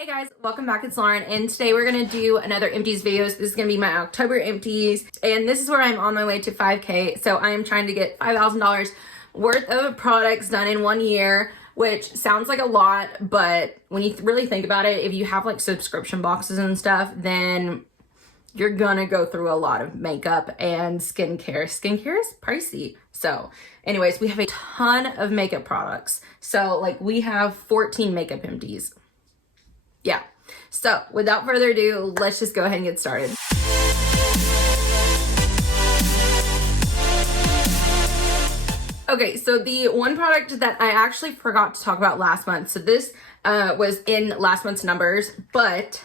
Hey guys, welcome back. It's Lauren, and today we're gonna do another empties video. This is gonna be my October empties, and this is where I'm on my way to 5K. So I am trying to get $5,000 worth of products done in 1 year, which sounds like a lot, but when you really think about it, if you have like subscription boxes and stuff, then you're gonna go through a lot of makeup and skincare. Skincare is pricey. So anyways, we have a ton of makeup products. So like we have 14 makeup empties. Yeah, so without further ado, let's just go ahead and get started. Okay, so the one product that I actually forgot to talk about last month, so this was in last month's numbers, but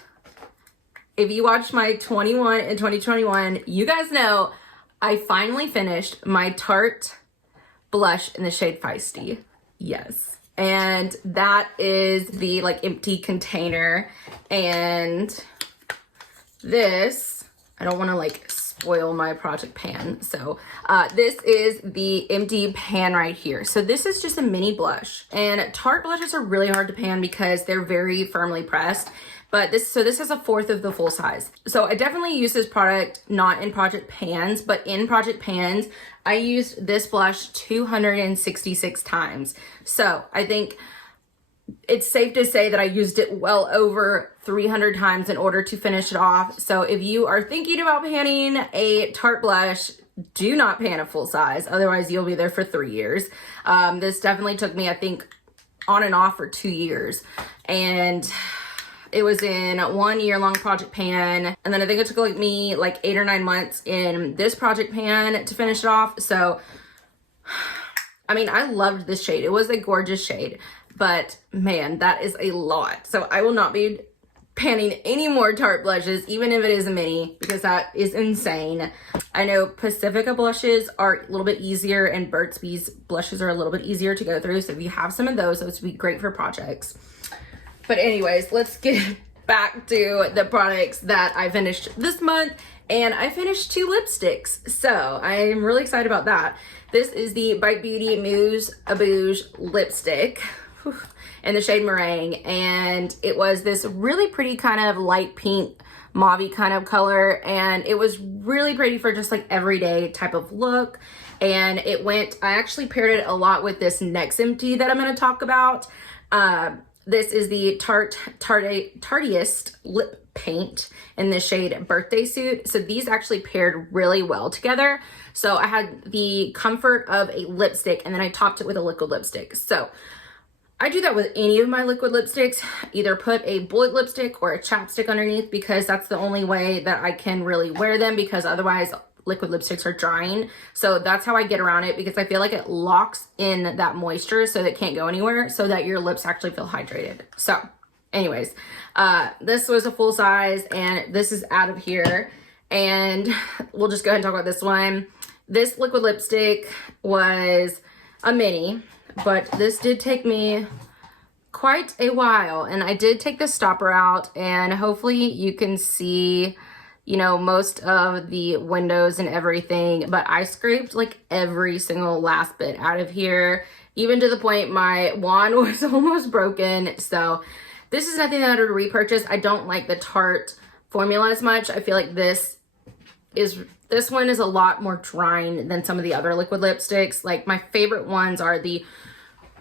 if you watched my 21 and 2021, you guys know I finally finished my Tarte Blush in the shade Feisty. Yes. And that is the like empty container, and this, I don't want to like spoil my project pan, so this is the empty pan right here. So this is just a mini blush, and Tarte blushes are really hard to pan because they're very firmly pressed, but this is a fourth of the full size. So I definitely use this product not in project pans, but in project pans I used this blush 266 times. So I think it's safe to say that I used it well over 300 times in order to finish it off. So if you are thinking about panning a Tarte blush, do not pan a full size. Otherwise you'll be there for 3 years. This definitely took me, I think, on and off for 2 years. And it was in 1 year long project pan, and then I think it took me like 8 or 9 months in this project pan to finish it off. So I mean, I loved this shade. It was a gorgeous shade, but man, that is a lot. So I will not be panning any more Tarte blushes, even if it is a mini, because that is insane. I know Pacifica blushes are a little bit easier, and Burt's Bees blushes are a little bit easier to go through. So if you have some of those would be great for projects. But anyways, let's get back to the products that I finished this month. And I finished 2 lipsticks, so I am really excited about that. This is the Bite Beauty Amuse Bouche lipstick in the shade Meringue, and it was this really pretty kind of light pink mauve kind of color, and it was really pretty for just like everyday type of look. And it went, I actually paired it a lot with this next empty that I'm going to talk about. This is the Tartiest lip paint in the shade Birthday Suit. So these actually paired really well together. So I had the comfort of a lipstick, and then I topped it with a liquid lipstick. So I do that with any of my liquid lipsticks, either put a bullet lipstick or a chapstick underneath, because that's the only way that I can really wear them, because otherwise liquid lipsticks are drying. So that's how I get around it, because I feel like it locks in that moisture so that it can't go anywhere, so that your lips actually feel hydrated. So anyways, this was a full size, and this is out of here, and we'll just go ahead and talk about this one. This liquid lipstick was a mini, but this did take me quite a while, and I did take the stopper out, and hopefully you can see, you know, most of the windows and everything, but I scraped like every single last bit out of here, even to the point my wand was almost broken. So this is nothing that I would repurchase. I don't like the Tarte formula as much. I feel like this one is a lot more drying than some of the other liquid lipsticks. Like my favorite ones are the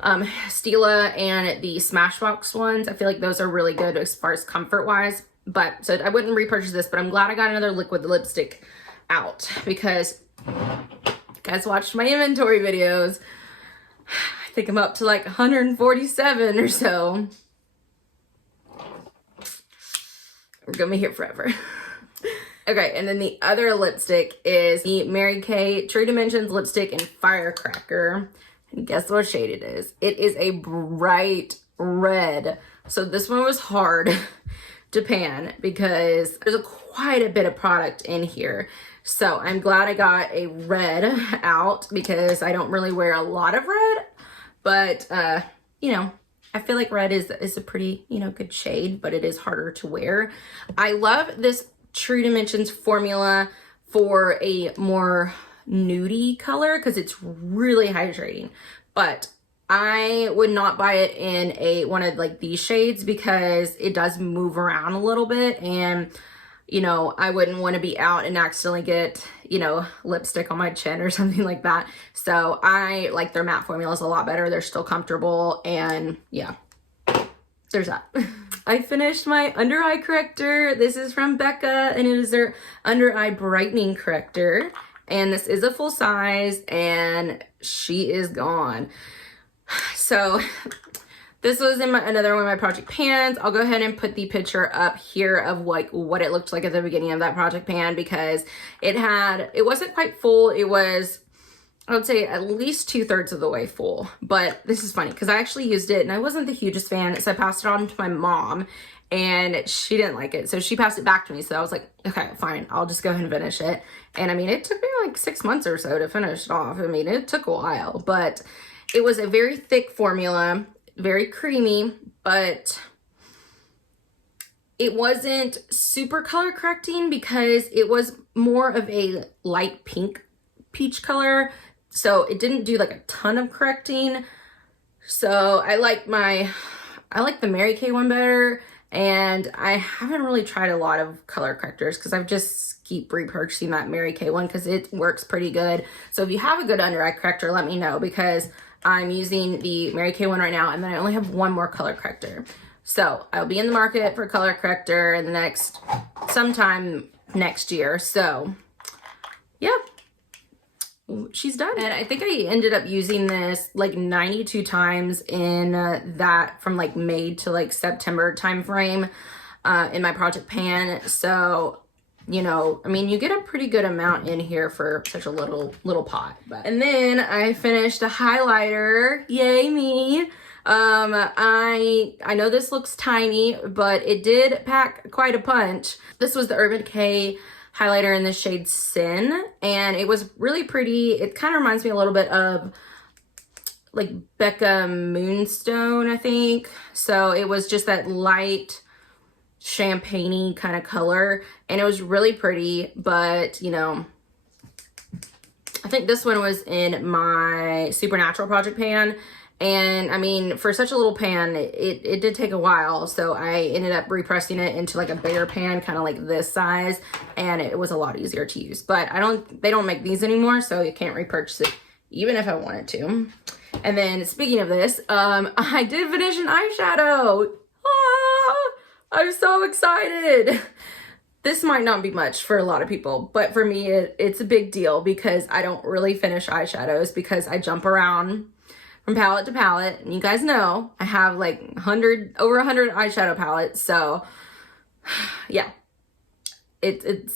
Stila and the Smashbox ones. I feel like those are really good as far as comfort wise. But so I wouldn't repurchase this, but I'm glad I got another liquid lipstick out, because you guys watched my inventory videos. I think I'm up to like 147 or so. We're gonna be here forever. Okay, and then the other lipstick is the Mary Kay True Dimensions lipstick in Firecracker. And guess what shade it is? It is a bright red. So this one was hard to pan because there's quite a bit of product in here. So I'm glad I got a red out, because I don't really wear a lot of red, but you know, I feel like red is a pretty, you know, good shade, but it is harder to wear. I love this True Dimensions formula for a more nudie color because it's really hydrating, but I would not buy it in one of like these shades because it does move around a little bit, and you know, I wouldn't want to be out and accidentally get, you know, lipstick on my chin or something like that. So I like their matte formulas a lot better. They're still comfortable, and yeah, there's that. I finished my under eye corrector. This is from Becca, and it is their under eye brightening corrector. And this is a full size, and she is gone. So this was in another one of my project pans. I'll go ahead and put the picture up here of like what it looked like at the beginning of that project pan, because it wasn't quite full. It was, I would say, at least 2/3 of the way full. But this is funny because I actually used it and I wasn't the hugest fan, so I passed it on to my mom and she didn't like it, so she passed it back to me. So I was like, okay, fine, I'll just go ahead and finish it. And I mean, it took me like 6 months or so to finish it off. I mean, it took a while, but it was a very thick formula, very creamy, but it wasn't super color correcting because it was more of a light pink peach color. So it didn't do like a ton of correcting. So I like the Mary Kay one better. And I haven't really tried a lot of color correctors because I've just keep repurchasing that Mary Kay one because it works pretty good. So if you have a good under eye corrector, let me know, because I'm using the Mary Kay one right now, and then I only have one more color corrector. So I'll be in the market for color corrector in the sometime next year. So yeah, she's done. And I think I ended up using this like 92 times in that from like May to like September time frame in my project pan. So, you know, I mean, you get a pretty good amount in here for such a little pot. And then I finished a highlighter. Yay me. I know this looks tiny, but it did pack quite a punch. This was the Urban Decay highlighter in the shade Sin, and it was really pretty. It kind of reminds me a little bit of like Becca Moonstone, I think. So it was just that light champagne-y kind of color, and it was really pretty. But you know, I think this one was in my Supernatural project pan, and I mean, for such a little pan, it did take a while. So I ended up repressing it into like a bigger pan, kind of like this size, and it was a lot easier to use. But they don't make these anymore, so you can't repurchase it even if I wanted to. And then speaking of this, I did finish an eyeshadow. I'm so excited. This might not be much for a lot of people, but for me, it's a big deal because I don't really finish eyeshadows because I jump around from palette to palette. And you guys know I have like over 100 eyeshadow palettes. So yeah, it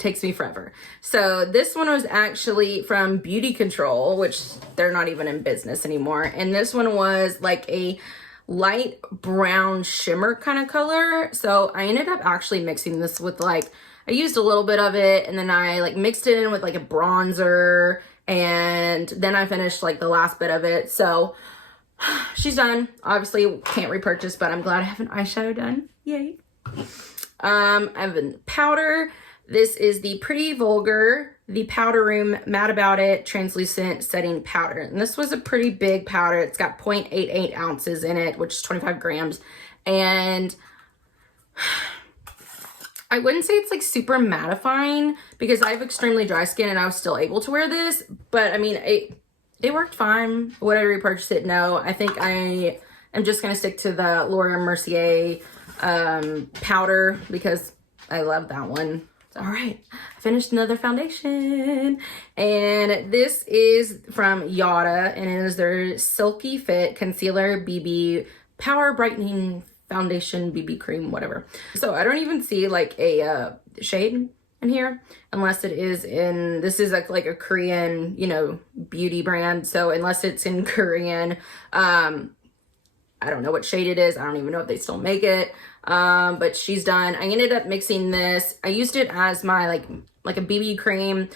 takes me forever. So this one was actually from Beauti Control, which they're not even in business anymore. And this one was like a light brown shimmer kind of color. So I ended up actually mixing this with like, I used a little bit of it and then I like mixed it in with like a bronzer, and then I finished like the last bit of it. So she's done. Obviously can't repurchase, but I'm glad I have an eyeshadow done. Yay. I have a powder. This is the Pretty Vulgar, the Powder Room Matte About It Translucent Setting Powder. And this was a pretty big powder. It's got 0.88 ounces in it, which is 25 grams. And I wouldn't say it's like super mattifying because I have extremely dry skin and I was still able to wear this. But I mean, it worked fine. Would I repurchase it? No. I think I am just going to stick to the Laura Mercier powder because I love that one. All right, I finished another foundation, and this is from Yadah, and it is their Silky Fit Concealer BB Power Brightening Foundation BB Cream, whatever. So I don't even see like a shade in here, unless it is in, this is like a Korean, you know, beauty brand. So unless it's in Korean, I don't know what shade it is. I don't even know if they still make it. But she's done. I ended up mixing this. I used it as my like a BB cream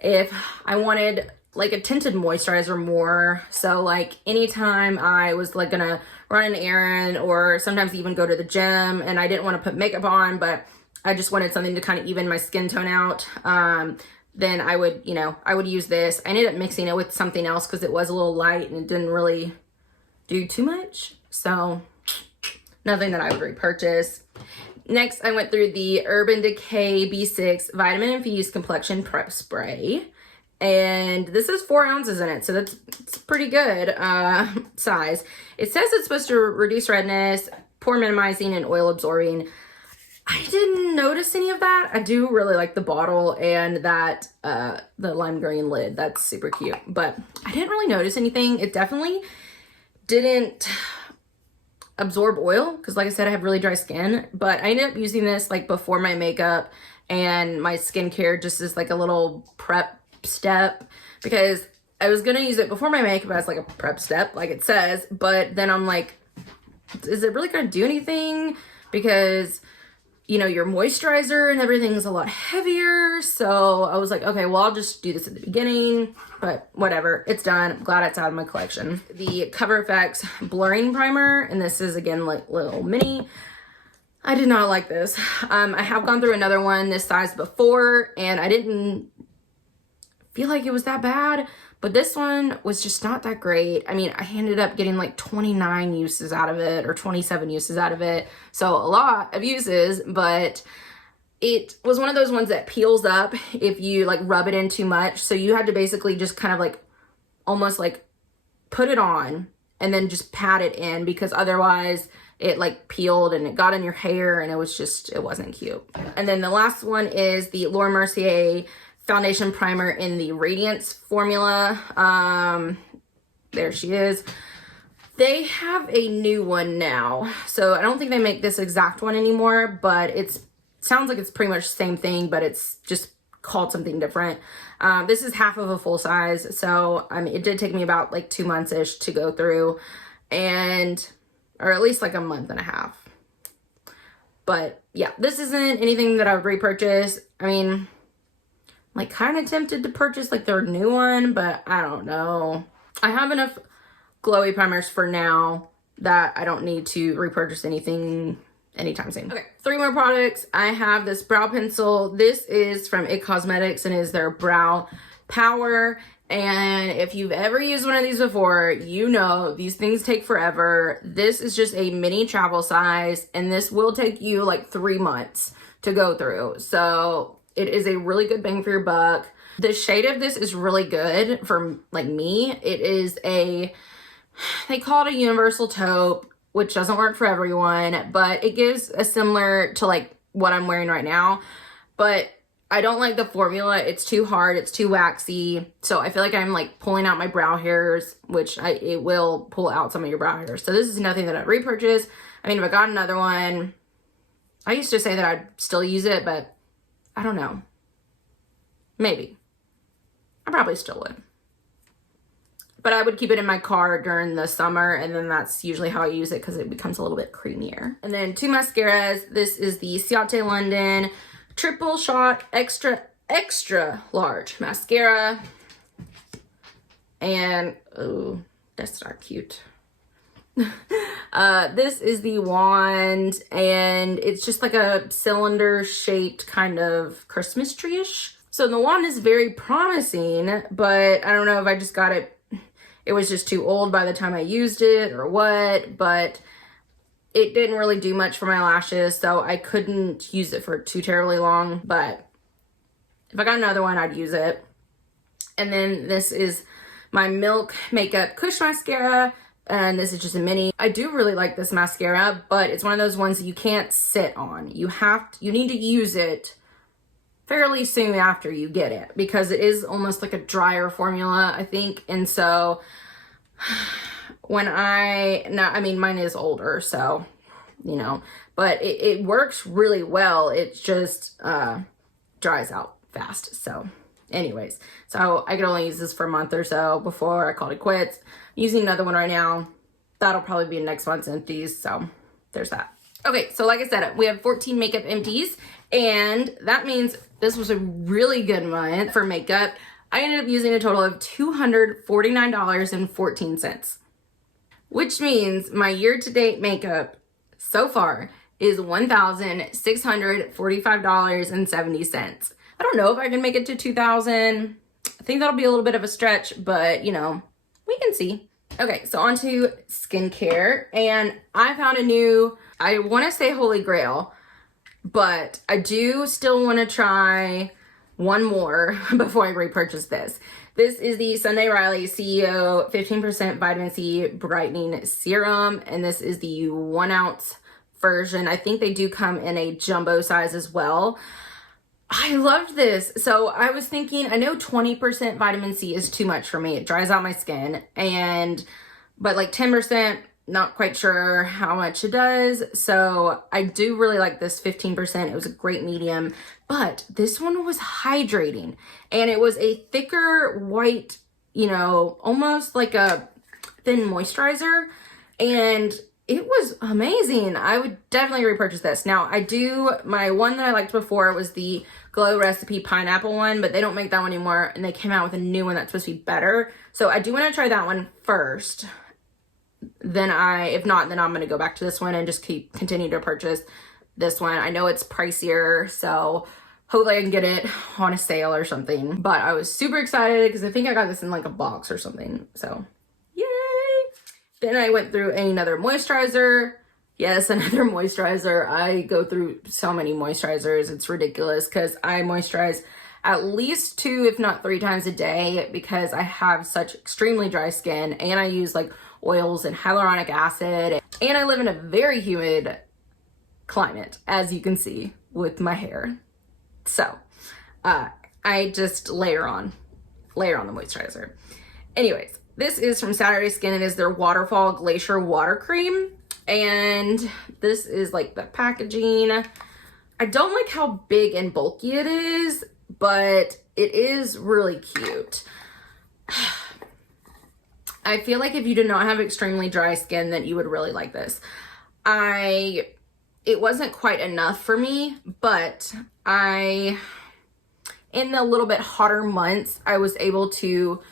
if I wanted like a tinted moisturizer more. So like anytime I was like gonna run an errand or sometimes even go to the gym and I didn't want to put makeup on, but I just wanted something to kind of even my skin tone out, then I would use this. I ended up mixing it with something else because it was a little light and it didn't really do too much. So nothing that I would repurchase. Next, I went through the Urban Decay B6 Vitamin-infused Complexion Prep Spray. And this is 4 ounces in it, so it's pretty good size. It says it's supposed to reduce redness, pore minimizing, and oil absorbing. I didn't notice any of that. I do really like the bottle and that the lime green lid. That's super cute. But I didn't really notice anything. It definitely didn't absorb oil because, like I said, I have really dry skin. But I ended up using this like before my makeup and my skincare, just as like a little prep step, because I was gonna use it before my makeup as like a prep step, like it says, but then I'm like, is it really gonna do anything? Because, you know, your moisturizer and everything is a lot heavier. So I was like, okay, well, I'll just do this at the beginning, but whatever, it's done. I'm glad it's out of my collection. The Cover FX Blurring Primer, and this is again like little mini. I did not like this. I have gone through another one this size before, and I didn't feel like it was that bad, but this one was just not that great. I mean, I ended up getting like 29 uses out of it or 27 uses out of it. So a lot of uses, but it was one of those ones that peels up if you like rub it in too much. So you had to basically just kind of like almost like put it on and then just pat it in, because otherwise it like peeled and it got in your hair and it wasn't cute. And then the last one is the Laura Mercier foundation primer in the Radiance formula. There she is. They have a new one now, so I don't think they make this exact one anymore, but it sounds like it's pretty much the same thing, but it's just called something different. This is half of a full size, so it did take me about like 2 months-ish to go through, or at least like a month and a half. But yeah, this isn't anything that I would repurchase. I mean, like kind of tempted to purchase like their new one, but I don't know. I have enough glowy primers for now that I don't need to repurchase anything anytime soon. Okay, 3 more products. I have this brow pencil. This is from It Cosmetics and is their Brow Power. And if you've ever used one of these before, you know these things take forever. This is just a mini travel size, and this will take you like 3 months to go through. So it is a really good bang for your buck. The shade of this is really good for like me. It is they call it a universal taupe, which doesn't work for everyone, but it gives a similar to like what I'm wearing right now. But I don't like the formula. It's too hard. It's too waxy. So I feel like I'm like pulling out my brow hairs, which it will pull out some of your brow hairs. So this is nothing that I'd repurchase. I mean, if I got another one, I used to say that I'd still use it, but I don't know. Maybe. I probably still would. But I would keep it in my car during the summer, and then that's usually how I use it because it becomes a little bit creamier. And then 2 mascaras. This is the Ciate London Triple Shot Extra Large Mascara. And, oh, that's not cute. This is the wand, and it's just like a cylinder shaped kind of Christmas tree-ish. So the wand is very promising, but I don't know if I just got it. It was just too old by the time I used it or what, but it didn't really do much for my lashes, so I couldn't use it for too terribly long. But if I got another one, I'd use it. And then this is my Milk Makeup Kush Mascara, and this is just a mini. I do really like this mascara, but it's one of those ones that you can't sit on. You need to use it fairly soon after you get it, because it is almost like a drier formula, I think. And so I mean, mine is older, so, you know, but it works really well. It just dries out fast. So anyways, so I could only use this for a month or so before I called it quits. I'm using another one right now. That'll probably be next month's empties. So there's that. Okay, so like I said, we have 14 makeup empties, and that means this was a really good month for makeup. I ended up using a total of $249.14, which means my year-to-date makeup so far is $1,645.70. I don't know if I can make it to $2,000. I think that'll be a little bit of a stretch, but you know, we can see. Okay, so on to skincare, and I found a new, I want to say holy grail, but I do still want to try one more before I repurchase this. This is the Sunday Riley CEO 15% Vitamin C Brightening Serum, and this is the 1 ounce version. I think they do come in a jumbo size as well. I loved this. So I was thinking, I know 20% vitamin C is too much for me. It dries out my skin, but like 10%, not quite sure how much it does. So I do really like this 15%. It was a great medium, but this one was hydrating, and it was a thicker white, you know, almost like a thin moisturizer, and it was amazing. I would definitely repurchase this. Now my one that I liked before was the Glow Recipe Pineapple one, but they don't make that one anymore, and they came out with a new one that's supposed to be better. So I do want to try that one first. Then if not, then I'm going to go back to this one and just continue to purchase this one. I know it's pricier, so hopefully I can get it on a sale or something. But I was super excited because I think I got this in like a box or something. So yay! Then I went through another moisturizer. Yes, another moisturizer. I go through so many moisturizers. It's ridiculous because I moisturize at least 2, if not 3 times a day, because I have such extremely dry skin, and I use like oils and hyaluronic acid, and I live in a very humid climate, as you can see with my hair. So I just layer on the moisturizer. Anyways, this is from Saturday Skin. It is their Waterfall Glacier Water Cream, and this is like the packaging. I don't like how big and bulky it is, but it is really cute. I feel like if you do not have extremely dry skin, then you would really like this. It wasn't quite enough for me, but in the little bit hotter months, I was able to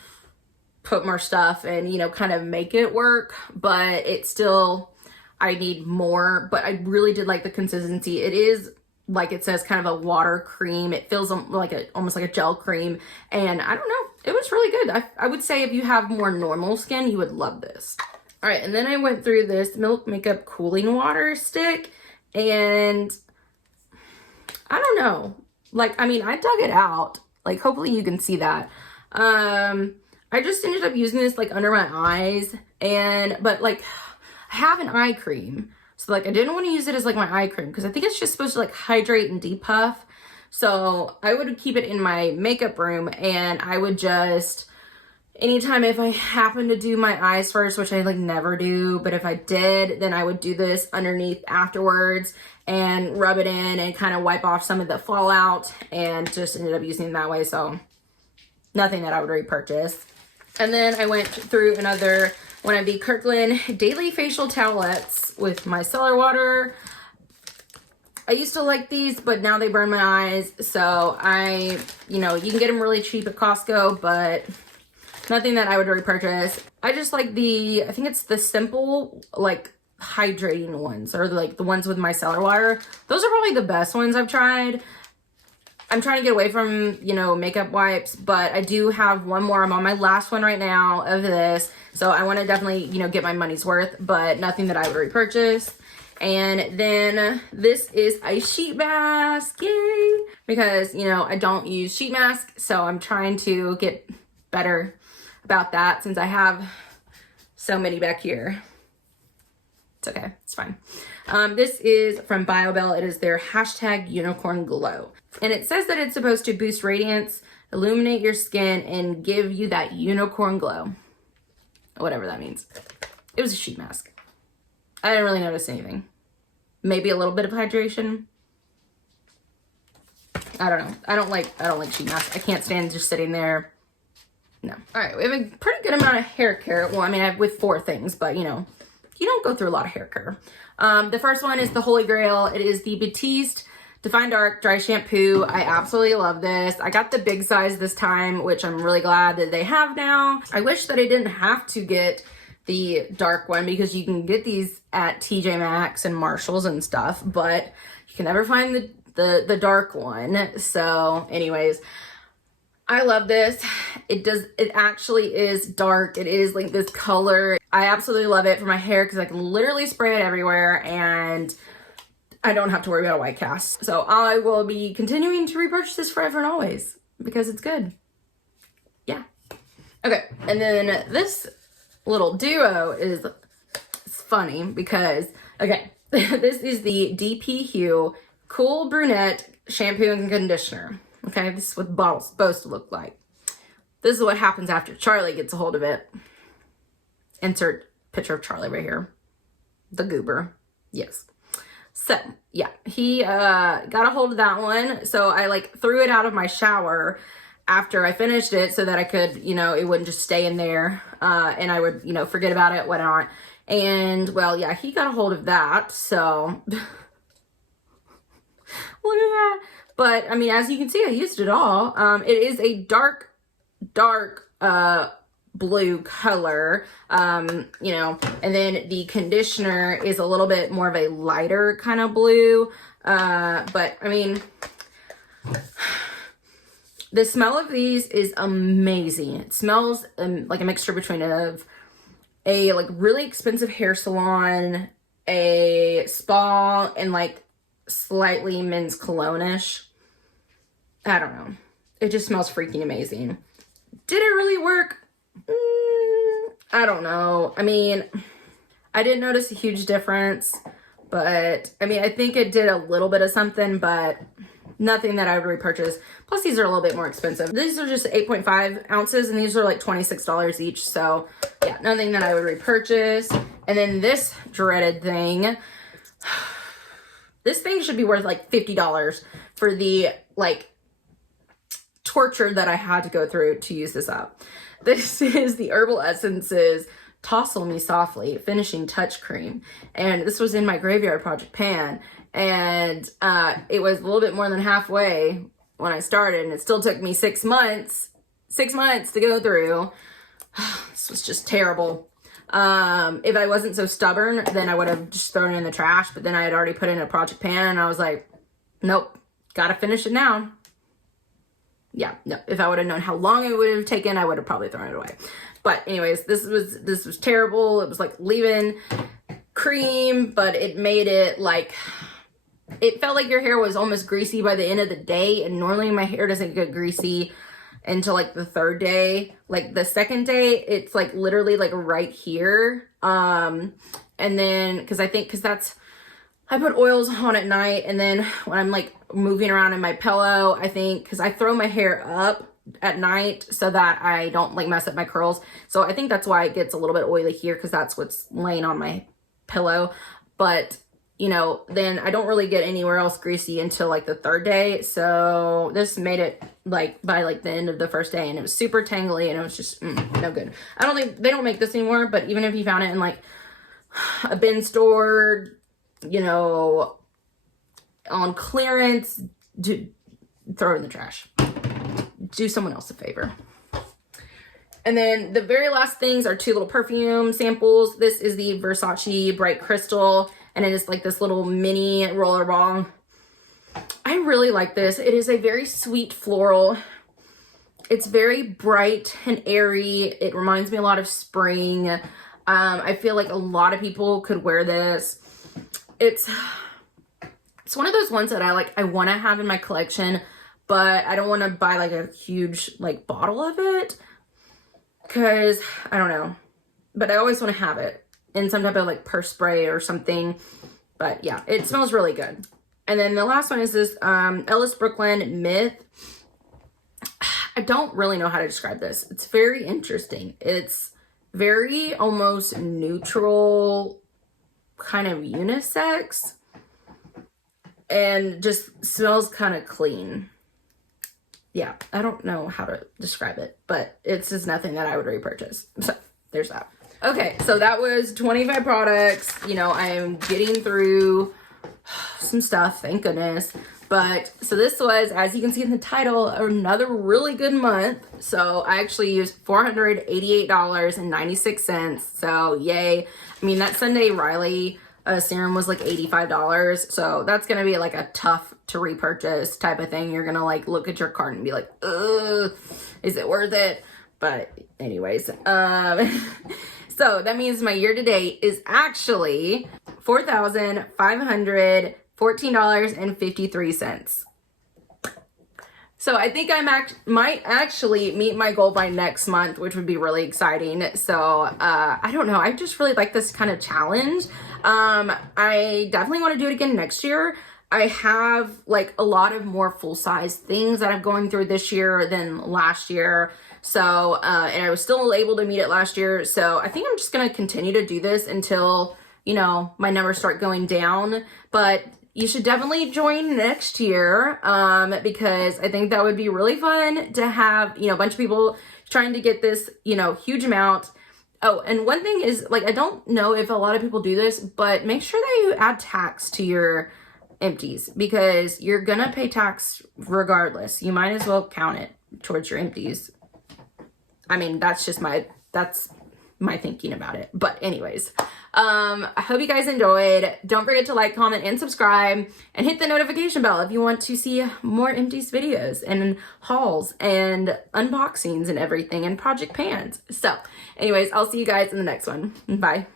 put more stuff and, you know, kind of make it work, but it's still, I need more, but I really did like the consistency. It is, like it says, kind of a water cream. It feels like almost like a gel cream, and I don't know, it was really good. I would say if you have more normal skin, you would love this. All right, and then I went through this Milk Makeup Cooling Water Stick, and I don't know, like, I mean, I dug it out, like, hopefully you can see that. I just ended up using this like under my eyes, but like I have an eye cream, so like I didn't want to use it as like my eye cream because I think it's just supposed to like hydrate and depuff. So I would keep it in my makeup room, and I would just, anytime if I happen to do my eyes first, which I like never do, but if I did, then I would do this underneath afterwards and rub it in and kind of wipe off some of the fallout, and just ended up using it that way. So nothing that I would repurchase. And then I went through another one of the Kirkland Daily Facial Towelettes with micellar water. I used to like these, but now they burn my eyes. So you can get them really cheap at Costco, but nothing that I would repurchase. I just like I think it's the simple, like, hydrating ones, or like the ones with micellar water. Those are probably the best ones I've tried. I'm trying to get away from, makeup wipes, but I do have one more. I'm on my last one right now of this. So I want to definitely, get my money's worth, but nothing that I would repurchase. And then this is a sheet mask, yay! Because, I don't use sheet mask, so I'm trying to get better about that since I have so many back here. It's okay, it's fine. This is from Biobelle. It is their #Unicorn Glow. And it says that it's supposed to boost radiance, illuminate your skin, and give you that unicorn glow. Whatever that means. It was a sheet mask. I didn't really notice anything. Maybe a little bit of hydration. I don't know. I don't like sheet masks. I can't stand just sitting there. No. All right, we have a pretty good amount of hair care. Well, I mean, I have with 4 things, but you don't go through a lot of hair care. The first one is the Holy Grail. It is the Batiste Define Dark Dry Shampoo. I absolutely love this. I got the big size this time, which I'm really glad that they have now. I wish that I didn't have to get the dark one because you can get these at TJ Maxx and Marshalls and stuff, but you can never find the dark one. So anyways, I love this. It actually is dark. It is like this color. I absolutely love it for my hair because I can literally spray it everywhere and I don't have to worry about a white cast. So I will be continuing to repurchase this forever and always because it's good. Yeah. Okay, and then this little duo is funny because, okay, this is the dpHue Cool Brunette Shampoo and Conditioner. Okay, this is what the bottle's supposed to look like. This is what happens after Charlie gets a hold of it. Insert picture of Charlie right here. The goober. Yes. So, yeah, he got a hold of that one. So I like threw it out of my shower after I finished it so that I could, you know, it wouldn't just stay in there and I would, you know, forget about it, whatnot. And, well, yeah, he got a hold of that. So, look at that. But, I mean, as you can see, I used it all. It is a dark blue color, you know, and then the conditioner is a little bit more of a lighter kind of blue. But, I mean, the smell of these is amazing. It smells like a mixture between a like really expensive hair salon, a spa, and like slightly men's cologne-ish. I don't know. It just smells freaking amazing. Did it really work? I don't know. I mean, I didn't notice a huge difference, but I mean, I think it did a little bit of something, but nothing that I would repurchase. Plus, these are a little bit more expensive. These are just 8.5 ounces, and these are like $26 each. So, yeah, nothing that I would repurchase. And then this dreaded thing. This thing should be worth like $50 for the, like, torture that I had to go through to use this up. This is the Herbal Essences Tousle Me Softly Finishing Touch Cream. And this was in my Graveyard Project pan. And it was a little bit more than halfway when I started. And it still took me 6 months to go through. This was just terrible. If I wasn't so stubborn, then I would have just thrown it in the trash. But then I had already put it in a project pan. And I was like, nope, gotta finish it now. Yeah, no, if I would have known how long it would have taken, I would have probably thrown it away. But anyways, this was terrible. It was like leave-in cream, but it made it like, it felt like your hair was almost greasy by the end of the day. And normally my hair doesn't get greasy until like the third day. Like the second day, it's like literally like right here. And then, cause I put oils on at night, and then when I'm like moving around in my pillow, I think, because I throw my hair up at night so that I don't like mess up my curls. So I think that's why it gets a little bit oily here, because that's what's laying on my pillow. But, you know, then I don't really get anywhere else greasy until like the third day. So this made it like by like the end of the first day, and it was super tangly, and it was just no good. I don't think they don't make this anymore, but even if you found it in like a bin store, you know, on clearance, throw it in the trash. Do someone else a favor. And then the very last things are two little perfume samples. This is the Versace Bright Crystal, and it is like this little mini roller ball. I really like this. It is a very sweet floral. It's very bright and airy. It reminds me a lot of spring. I feel like a lot of people could wear this. It's one of those ones that I want to have in my collection, but I don't want to buy like a huge like bottle of it, because I don't know, but I always want to have it in some type of like purse spray or something. But yeah, it smells really good. And then the last one is this Ellis Brooklyn Myth. I don't really know how to describe this. It's very interesting. It's very almost neutral, kind of unisex, and just smells kind of clean. Yeah, I don't know how to describe it, but it's just nothing that I would repurchase. So there's that. Okay, so that was 25 products. You know, I'm getting through some stuff, thank goodness. But so this was, as you can see in the title, another really good month. So I actually used $488.96. So yay. I mean, that Sunday Riley serum was like $85. So that's going to be like a tough to repurchase type of thing. You're going to like look at your cart and be like, ugh, is it worth it? But anyways, so that means my year to date is actually $4,514.53. So I think I might actually meet my goal by next month, which would be really exciting. So I don't know. I just really like this kind of challenge. I definitely want to do it again next year. I have like a lot of more full-size things that I'm going through this year than last year. So, and I was still able to meet it last year. So I think I'm just going to continue to do this until, you know, my numbers start going down. But you should definitely join next year, because I think that would be really fun to have, you know, a bunch of people trying to get this, you know, huge amount. Oh, and one thing is, like, I don't know if a lot of people do this, but make sure that you add tax to your empties, because you're gonna pay tax regardless. You might as well count it towards your empties. I mean, that's my thinking about it. But anyways, I hope you guys enjoyed. Don't forget to like, comment, and subscribe, and hit the notification bell if you want to see more empties videos and hauls and unboxings and everything and project pans. So anyways, I'll see you guys in the next one. Bye.